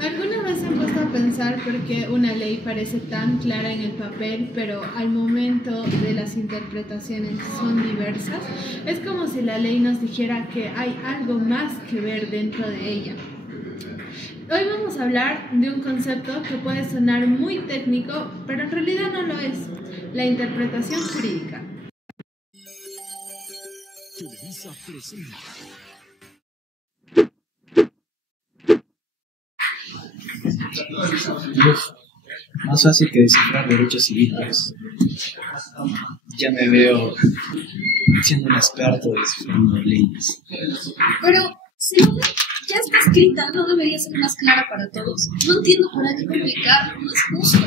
¿Alguna vez se han puesto a pensar por qué una ley parece tan clara en el papel, pero al momento de las interpretaciones son diversas? Es como si la ley nos dijera que hay algo más que ver dentro de ella. Hoy vamos a hablar de un concepto que puede sonar muy técnico, pero en realidad no lo es: la interpretación jurídica. Más fácil que descifrar derechos civiles. Ya me veo siendo un experto descifrando leyes. Pero si la ley ya está escrita, ¿no debería ser más clara para todos? No entiendo para qué complicar, no es justo.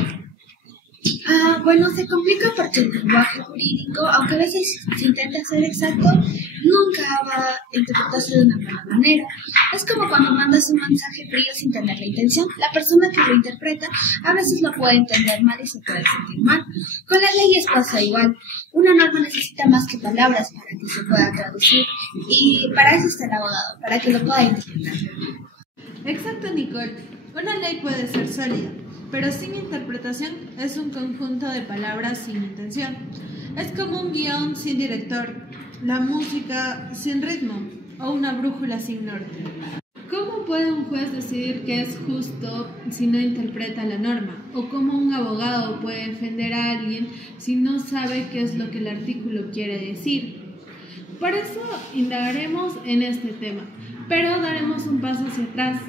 Bueno, se complica porque el lenguaje jurídico, aunque a veces se intenta ser exacto, nunca va a interpretarse de una buena manera. Es como cuando mandas un mensaje frío sin tener la intención. La persona que lo interpreta a veces lo puede entender mal y se puede sentir mal. Con las leyes pasa igual. Una norma necesita más que palabras para que se pueda traducir, y para eso está el abogado, para que lo pueda interpretar. Exacto, Nicole. Una ley puede ser sólida, pero sin interpretación es un conjunto de palabras sin intención. Es como un guión sin director, la música sin ritmo o una brújula sin norte. ¿Cómo puede un juez decidir qué es justo si no interpreta la norma? ¿O cómo un abogado puede defender a alguien si no sabe qué es lo que el artículo quiere decir? Por eso indagaremos en este tema, pero daremos un paso hacia atrás.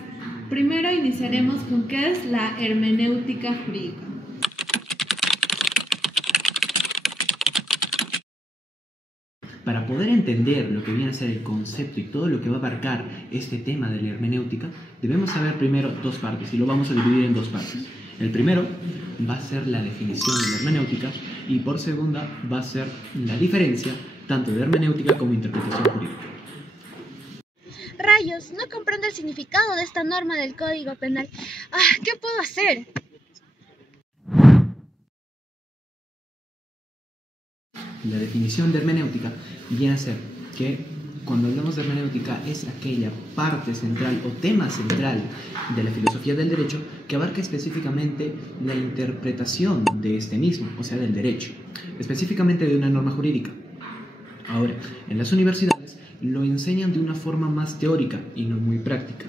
Primero iniciaremos con qué es la hermenéutica jurídica. Para poder entender lo que viene a ser el concepto y todo lo que va a abarcar este tema de la hermenéutica, debemos saber primero dos partes, y lo vamos a dividir en dos partes. El primero va a ser la definición de la hermenéutica, y por segunda va a ser la diferencia tanto de hermenéutica como interpretación jurídica. Rayos, no comprendo el significado de esta norma del Código Penal. ¿Qué puedo hacer? La definición de hermenéutica viene a ser que cuando hablamos de hermenéutica es aquella parte central o tema central de la filosofía del derecho que abarca específicamente la interpretación de este mismo, o sea, del derecho, específicamente de una norma jurídica. Ahora, en las universidades lo enseñan de una forma más teórica y no muy práctica.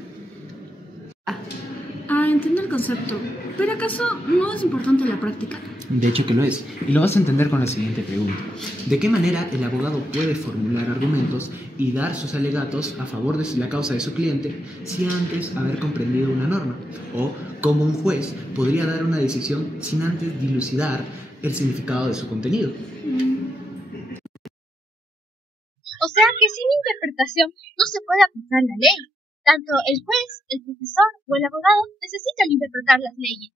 Entiendo el concepto, pero ¿acaso no es importante la práctica? De hecho que lo es, y lo vas a entender con la siguiente pregunta. ¿De qué manera el abogado puede formular argumentos y dar sus alegatos a favor de la causa de su cliente sin antes haber comprendido una norma? ¿O cómo un juez podría dar una decisión sin antes dilucidar el significado de su contenido? O sea que sin interpretación no se puede aplicar la ley. Tanto el juez, el profesor o el abogado necesitan interpretar las leyes.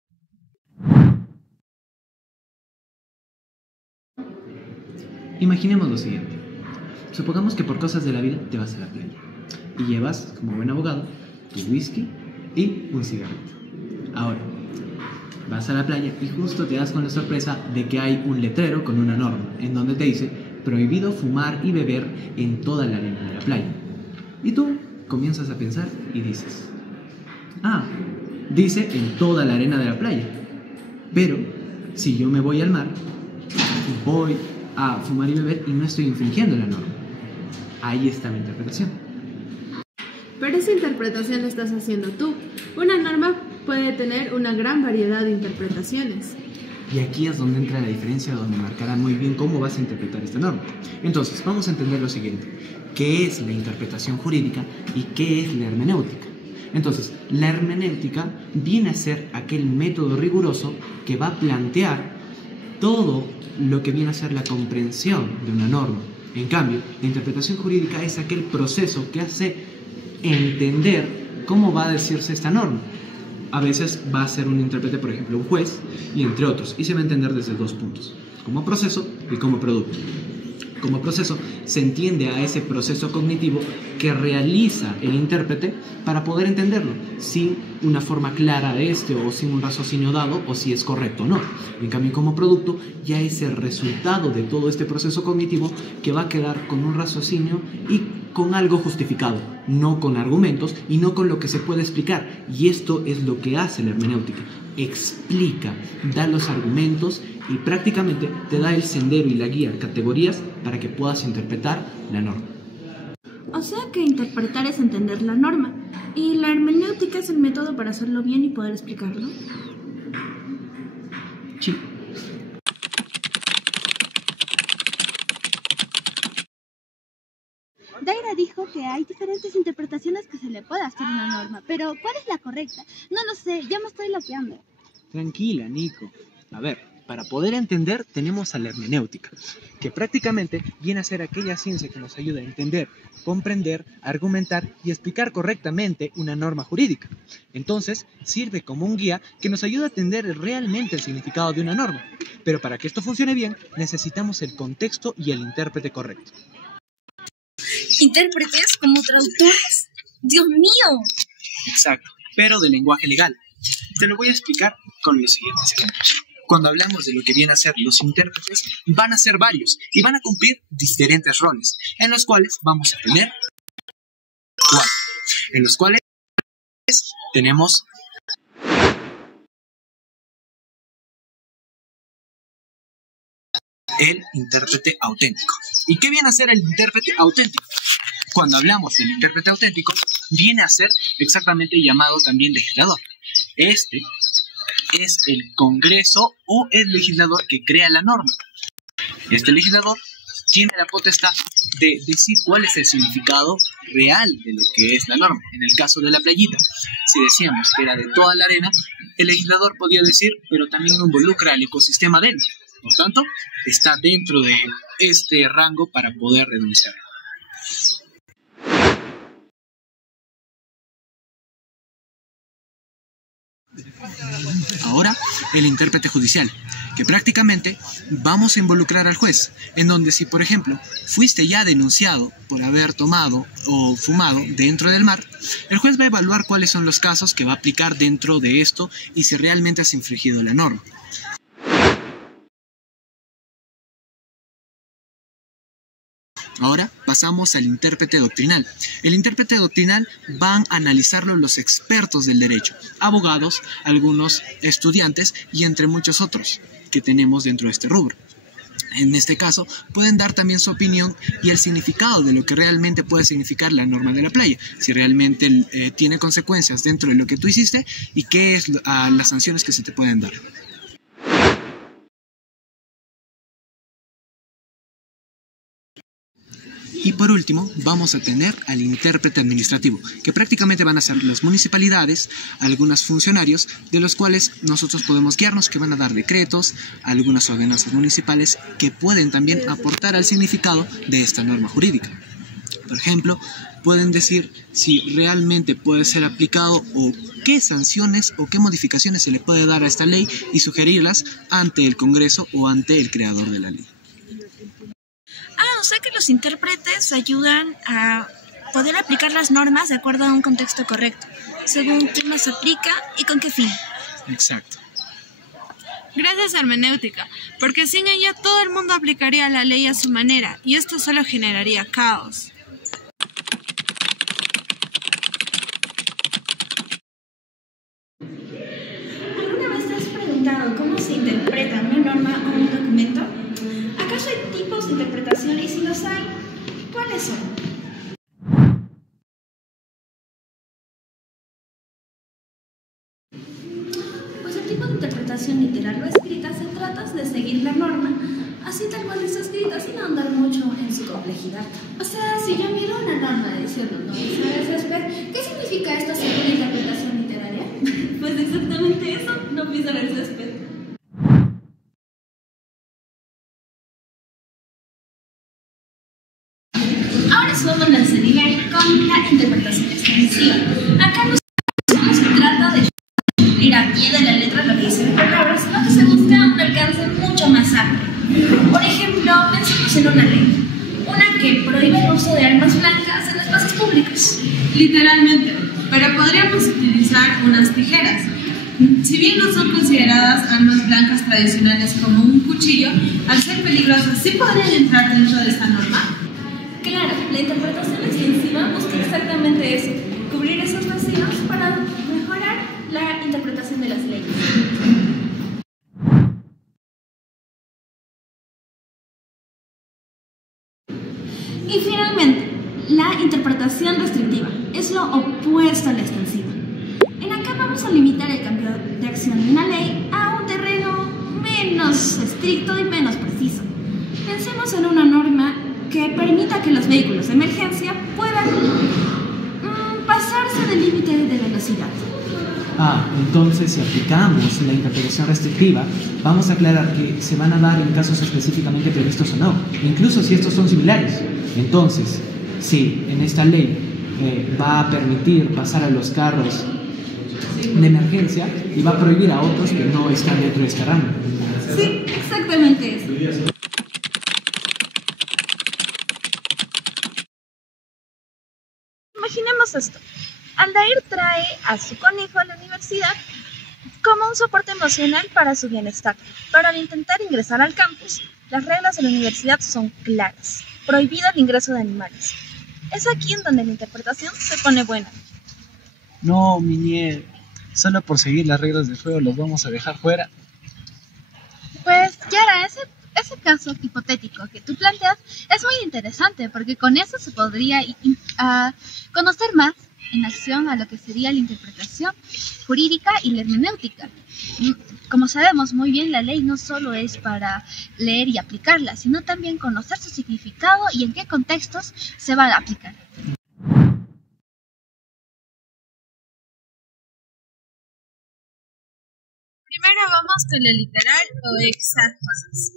Imaginemos lo siguiente. Supongamos que por cosas de la vida te vas a la playa y llevas, como buen abogado, tu whisky y un cigarrito. Ahora, vas a la playa y justo te das con la sorpresa de que hay un letrero con una norma en donde te dice: prohibido fumar y beber en toda la arena de la playa. Y tú comienzas a pensar y dices: dice en toda la arena de la playa. Pero si yo me voy al mar, voy a fumar y beber y no estoy infringiendo la norma. Ahí está mi interpretación. Pero esa interpretación la estás haciendo tú. Una norma puede tener una gran variedad de interpretaciones. Y aquí es donde entra la diferencia, donde marcará muy bien cómo vas a interpretar esta norma. Entonces, vamos a entender lo siguiente: ¿qué es la interpretación jurídica y qué es la hermenéutica? Entonces, la hermenéutica viene a ser aquel método riguroso que va a plantear todo lo que viene a ser la comprensión de una norma. En cambio, la interpretación jurídica es aquel proceso que hace entender cómo va a decirse esta norma. A veces va a ser un intérprete, por ejemplo, un juez, y entre otros, y se va a entender desde dos puntos: como proceso y como producto. Como proceso se entiende a ese proceso cognitivo que realiza el intérprete para poder entenderlo, sin una forma clara de o sin un raciocinio dado, o si es correcto o no. En cambio, como producto, ya es el resultado de todo este proceso cognitivo que va a quedar con un raciocinio y con algo justificado, no con argumentos y no con lo que se puede explicar. Y esto es lo que hace la hermenéutica. Explica, da los argumentos y prácticamente te da el sendero y la guía, categorías para que puedas interpretar la norma. O sea que interpretar es entender la norma, y la hermenéutica es el método para hacerlo bien y poder explicarlo. Sí. Daira dijo que hay diferentes interpretaciones que se le puede hacer a una norma, pero ¿cuál es la correcta? No lo sé, ya me estoy bloqueando. Tranquila, Nico. A ver, para poder entender tenemos a la hermenéutica, que prácticamente viene a ser aquella ciencia que nos ayuda a entender, comprender, argumentar y explicar correctamente una norma jurídica. Entonces, sirve como un guía que nos ayuda a entender realmente el significado de una norma. Pero para que esto funcione bien, necesitamos el contexto y el intérprete correcto. ¿Intérpretes como traductores? ¡Dios mío! Exacto, pero de lenguaje legal. Te lo voy a explicar con los siguientes ejemplos. Cuando hablamos de lo que vienen a ser los intérpretes, van a ser varios y van a cumplir diferentes roles, en los cuales vamos a tener 4, en los cuales tenemos el intérprete auténtico. ¿Y qué viene a ser el intérprete auténtico? Cuando hablamos del intérprete auténtico, viene a ser exactamente llamado también legislador. Este es el Congreso o el legislador que crea la norma. Este legislador tiene la potestad de decir cuál es el significado real de lo que es la norma. En el caso de la playita, si decíamos que era de toda la arena, el legislador podía decir, pero también involucra al ecosistema de él. Por tanto, está dentro de este rango para poder denunciar. Ahora, el intérprete judicial, que prácticamente vamos a involucrar al juez, en donde si, por ejemplo, fuiste ya denunciado por haber tomado o fumado dentro del mar, el juez va a evaluar cuáles son los casos que va a aplicar dentro de esto y si realmente has infringido la norma. Ahora pasamos al intérprete doctrinal. El intérprete doctrinal van a analizarlo los expertos del derecho, abogados, algunos estudiantes y entre muchos otros que tenemos dentro de este rubro. En este caso, pueden dar también su opinión y el significado de lo que realmente puede significar la norma de la playa, si realmente tiene consecuencias dentro de lo que tú hiciste y qué es las sanciones que se te pueden dar. Y por último, vamos a tener al intérprete administrativo, que prácticamente van a ser las municipalidades, algunos funcionarios, de los cuales nosotros podemos guiarnos, que van a dar decretos, algunas ordenanzas municipales, que pueden también aportar al significado de esta norma jurídica. Por ejemplo, pueden decir si realmente puede ser aplicado o qué sanciones o qué modificaciones se le puede dar a esta ley y sugerirlas ante el Congreso o ante el creador de la ley. O sea que los intérpretes ayudan a poder aplicar las normas de acuerdo a un contexto correcto, según quién las aplica y con qué fin. Exacto. Gracias a hermenéutica, porque sin ella todo el mundo aplicaría la ley a su manera y esto solo generaría caos. ¿Alguna vez te has preguntado cómo se interpreta una norma o un documento? ¿Acaso hay tipos de interpretación y si los hay, cuáles son? Pues el tipo de interpretación literal o escrita se trata de seguir la norma, así tal cual está escrita, sin ahondar mucho en su complejidad. O sea, si yo miro una norma diciendo no pisa el césped, ¿qué significa esto según la interpretación literaria? Pues exactamente eso, no pisar el césped. Somos la nivel con la interpretación extensiva. Acá no se trata de ir a pie de la letra lo que dice la palabra, sino que se busca un alcance mucho más amplio. Por ejemplo, pensemos en una ley, una que prohíbe el uso de armas blancas en espacios públicos. Literalmente, pero podríamos utilizar unas tijeras. Si bien no son consideradas armas blancas tradicionales como un cuchillo, al ser peligrosas, ¿sí podrían entrar dentro de esta norma? Claro, la interpretación extensiva busca exactamente eso, cubrir esos vacíos para mejorar la interpretación de las leyes. Y finalmente, la interpretación restrictiva es lo opuesto a la extensiva. En acá vamos a limitar el cambio de acción de una ley a un terreno menos estricto y menos preciso. Pensemos en una norma que permita que los vehículos de emergencia puedan pasarse del límite de velocidad. Entonces si aplicamos la interpretación restrictiva, vamos a aclarar que se van a dar en casos específicamente previstos o no, incluso si estos son similares. Entonces, si en esta ley va a permitir pasar a los carros de emergencia y va a prohibir a otros que no están dentro de este rango. Sí, exactamente eso. Imaginemos esto. Aldair trae a su conejo a la universidad como un soporte emocional para su bienestar. Pero al intentar ingresar al campus, las reglas de la universidad son claras. Prohibido el ingreso de animales. Es aquí en donde la interpretación se pone buena. No, mi nieve. Solo por seguir las reglas del juego los vamos a dejar fuera. Pues, Yara, ese caso hipotético que tú planteas es muy interesante porque con eso se podría conocer más en acción a lo que sería la interpretación jurídica y la hermenéutica. Como sabemos muy bien, la ley no solo es para leer y aplicarla, sino también conocer su significado y en qué contextos se va a aplicar. Primero vamos con la literal o éxtasis.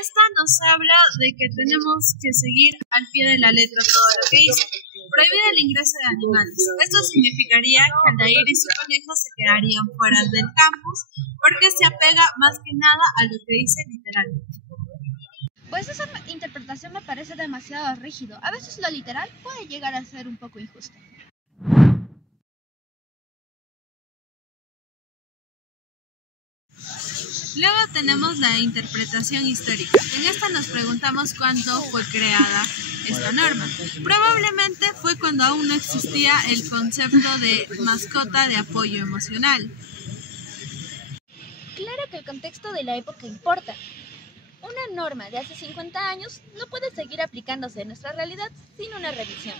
Esta nos habla de que tenemos que seguir al pie de la letra todo lo que dice. Prohibir el ingreso de animales. Esto significaría que Aldair y su conejo se quedarían fuera del campus porque se apega más que nada a lo que dice literalmente. Pues esa interpretación me parece demasiado rígido. A veces lo literal puede llegar a ser un poco injusto. Luego tenemos la interpretación histórica. En esta nos preguntamos cuándo fue creada esta norma. Probablemente fue cuando aún no existía el concepto de mascota de apoyo emocional. Claro que el contexto de la época importa. Una norma de hace 50 años no puede seguir aplicándose en nuestra realidad sin una revisión.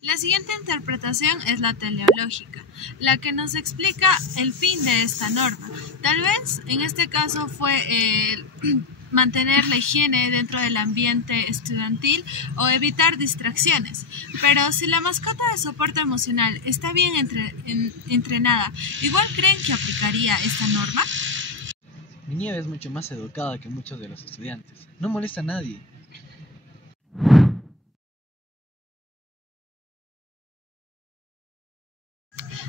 La siguiente interpretación es la teleológica, la que nos explica el fin de esta norma. Tal vez en este caso fue mantener la higiene dentro del ambiente estudiantil o evitar distracciones. Pero si la mascota de soporte emocional está bien entrenada, ¿igual creen que aplicaría esta norma? Mi nieve es mucho más educada que muchos de los estudiantes. No molesta a nadie.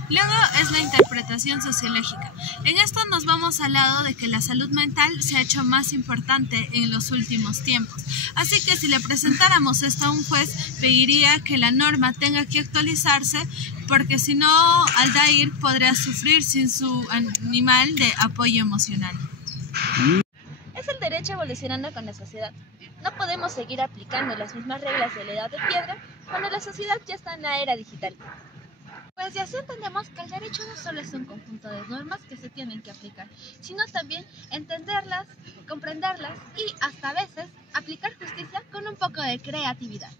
Luego es la interpretación sociológica. En esto nos vamos al lado de que la salud mental se ha hecho más importante en los últimos tiempos. Así que si le presentáramos esto a un juez, pediría que la norma tenga que actualizarse porque si no, Aldair podría sufrir sin su animal de apoyo emocional. Es el derecho evolucionando con la sociedad. No podemos seguir aplicando las mismas reglas de la edad de piedra cuando la sociedad ya está en la era digital. Pues y así entendemos que el derecho no solo es un conjunto de normas que se tienen que aplicar, sino también entenderlas, comprenderlas y hasta a veces aplicar justicia con un poco de creatividad.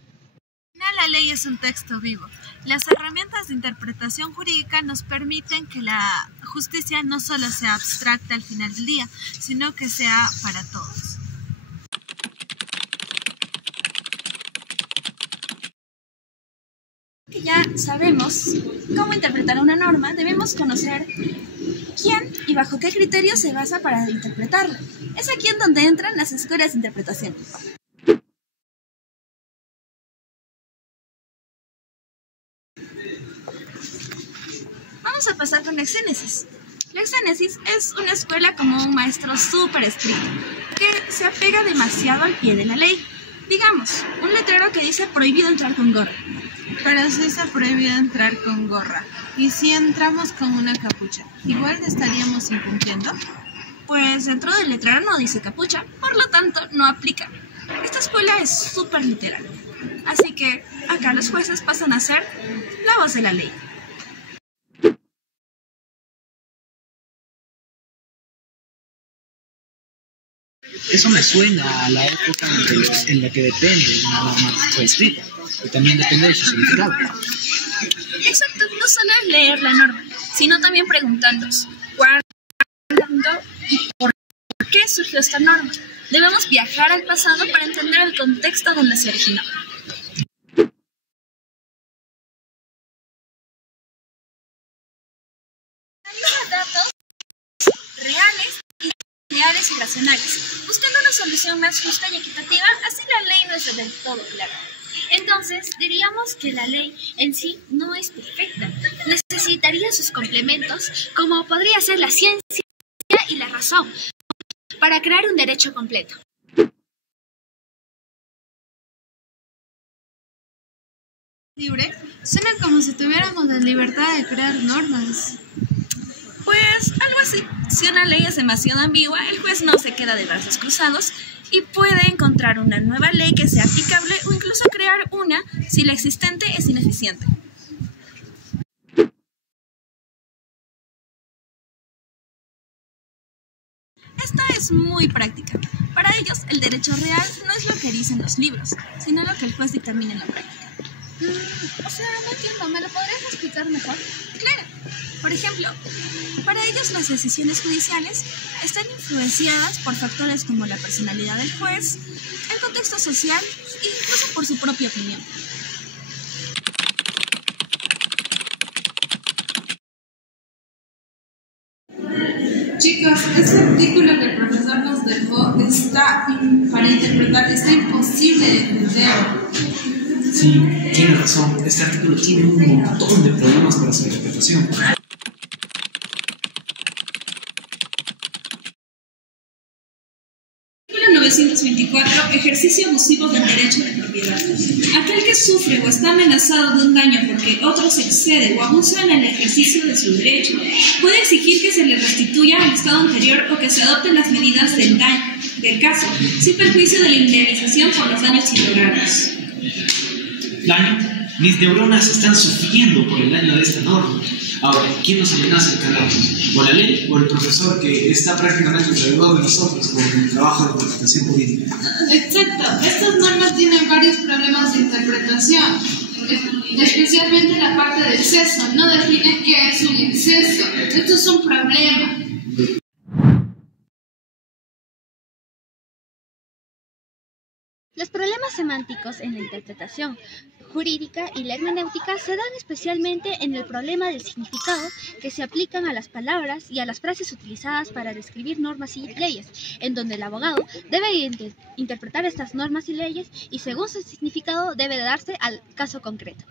La ley es un texto vivo. Las herramientas de interpretación jurídica nos permiten que la justicia no solo sea abstracta al final del día, sino que sea para todos. Que ya sabemos cómo interpretar una norma, debemos conocer quién y bajo qué criterio se basa para interpretarla. Es aquí en donde entran las escuelas de interpretación. Vamos a pasar con la exénesis. La exénesis es una escuela como un maestro súper estricto, que se apega demasiado al pie de la ley. Digamos, un letrero que dice prohibido entrar con gorra. Pero sí se prohíbe entrar con gorra. ¿Y si entramos con una capucha? ¿Igual estaríamos incumpliendo? Pues dentro del letrero no dice capucha, por lo tanto no aplica. Esta escuela es súper literal. Así que acá los jueces pasan a ser la voz de la ley. Eso me suena a la época en la que depende de una norma fue escrita y también depende de su significado. Exacto, no solo es leer la norma, sino también preguntarnos cuándo y por qué surgió esta norma. Debemos viajar al pasado para entender el contexto donde se originó. Analiza datos reales, ideales y racionales, buscando una solución más justa y equitativa, así la ley no es del todo clara. Entonces, diríamos que la ley en sí no es perfecta. Necesitaría sus complementos, como podría ser la ciencia y la razón, para crear un derecho completo. ¿Libre? Suena como si tuviéramos la libertad de crear normas. Pues algo así. Si una ley es demasiado ambigua, el juez no se queda de brazos cruzados y puede encontrar una nueva ley que sea aplicable o incluso crear una si la existente es ineficiente. Esta es muy práctica. Para ellos, el derecho real no es lo que dicen los libros, sino lo que el juez dictamina en la práctica. O sea, no entiendo, ¿me lo podrías explicar mejor? Claro. Por ejemplo, para ellos las decisiones judiciales están influenciadas por factores como la personalidad del juez, el contexto social e incluso por su propia opinión. Chicos, ese artículo que el profesor nos dejó para interpretar está imposible de entender. Sí, tiene razón. Este artículo tiene un montón de problemas para su interpretación. Artículo 924. Ejercicio abusivo del derecho de propiedad. Aquel que sufre o está amenazado de un daño porque otro se excede o abusa en el ejercicio de su derecho puede exigir que se le restituya al estado anterior o que se adopten las medidas del caso, sin perjuicio de la indemnización por los daños inlogrados. ¿Daño? Mis neuronas están sufriendo por el daño de esta norma. Ahora, ¿quién nos amenaza el canal? ¿O la ley o el profesor que está prácticamente graduado de nosotros con el trabajo de interpretación jurídica? Exacto, estas normas tienen varios problemas de interpretación, especialmente la parte del exceso. No define qué es un exceso. Esto es un problema. Los problemas semánticos en la interpretación jurídica y la hermenéutica se dan especialmente en el problema del significado que se aplican a las palabras y a las frases utilizadas para describir normas y leyes, en donde el abogado debe interpretar estas normas y leyes y según su significado debe darse al caso concreto.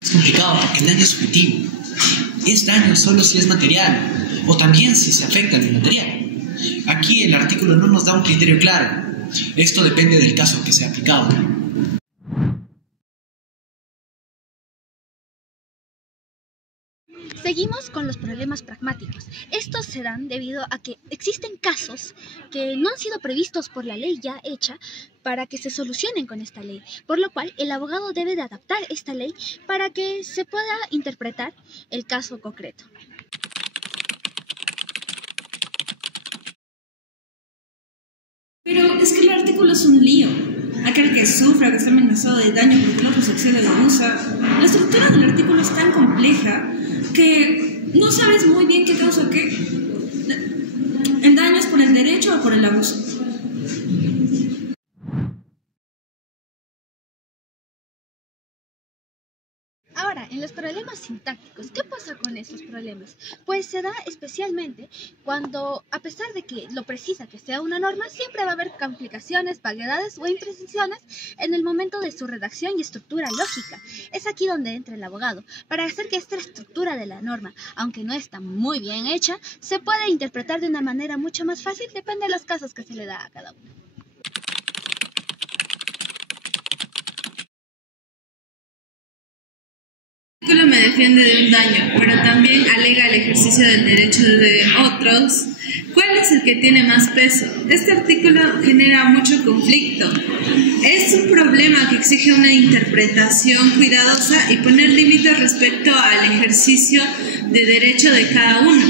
Es complicado porque el daño es subjetivo. Es daño solo si es material o también si se afecta al inmaterial. Aquí el artículo no nos da un criterio claro. Esto depende del caso que sea aplicado. Seguimos con los problemas pragmáticos. Estos se dan debido a que existen casos que no han sido previstos por la ley ya hecha para que se solucionen con esta ley, por lo cual el abogado debe de adaptar esta ley para que se pueda interpretar el caso concreto. Pero es que el artículo es un lío. Aquel que sufra, que está amenazado de daño porque el otro se excede o abusa. La estructura del artículo es tan compleja que no sabes muy bien qué causa qué. ¿El daño es por el derecho o por el abuso? Ahora, en los problemas sintácticos. ¿Qué pasa con esos problemas? Pues se da especialmente cuando, a pesar de que lo precisa que sea una norma, siempre va a haber complicaciones, vaguedades o imprecisiones en el momento de su redacción y estructura lógica. Es aquí donde entra el abogado, para hacer que esta estructura de la norma, aunque no está muy bien hecha, se pueda interpretar de una manera mucho más fácil, depende de los casos que se le da a cada uno. El artículo me defiende de un daño, pero también alega el ejercicio del derecho de otros. ¿Cuál es el que tiene más peso? Este artículo genera mucho conflicto. Es un problema que exige una interpretación cuidadosa y poner límites respecto al ejercicio de derecho de cada uno.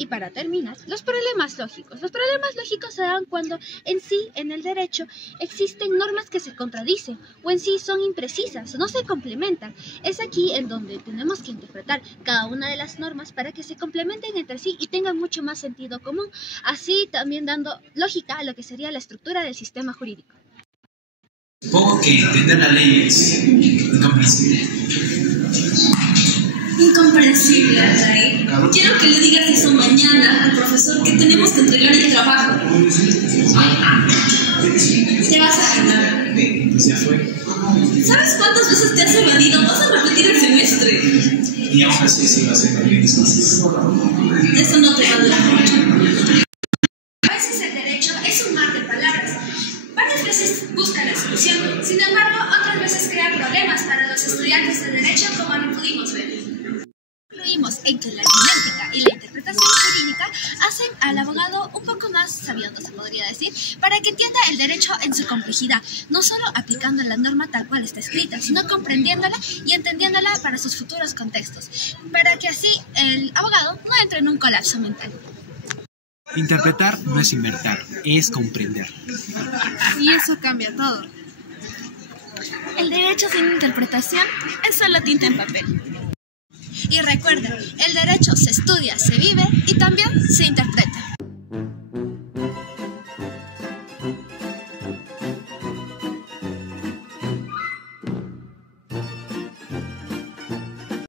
Y para terminar, los problemas lógicos. Los problemas lógicos se dan cuando en sí, en el derecho, existen normas que se contradicen o en sí son imprecisas, no se complementan. Es aquí en donde tenemos que interpretar cada una de las normas para que se complementen entre sí y tengan mucho más sentido común, así también dando lógica a lo que sería la estructura del sistema jurídico. Supongo que entender la ley es incomprensible. Incomprensible, Altair. Quiero que le digas eso mañana al profesor que tenemos que entregar el trabajo. Te vas a quitar. Pues ya fue. ¿Sabes cuántas veces te has evadido? Vas a repetir el semestre. Y aún así sí va a ser bien difícil. Eso no te va a durar mucho. A veces el derecho es un mar de palabras. Varias veces busca la solución. Sin embargo, otras veces crea problemas para los estudiantes de derecho, como no pudimos ver. Concluimos en que la hermenéutica y la interpretación jurídica hacen al abogado un poco más sabiondo, se podría decir, para que entienda el derecho en su complejidad, no solo aplicando la norma tal cual está escrita, sino comprendiéndola y entendiéndola para sus futuros contextos, para que así el abogado no entre en un colapso mental. Interpretar no es inventar, es comprender. Y eso cambia todo. El derecho sin interpretación es solo tinta en papel. Y recuerden, el derecho se estudia, se vive y también se interpreta.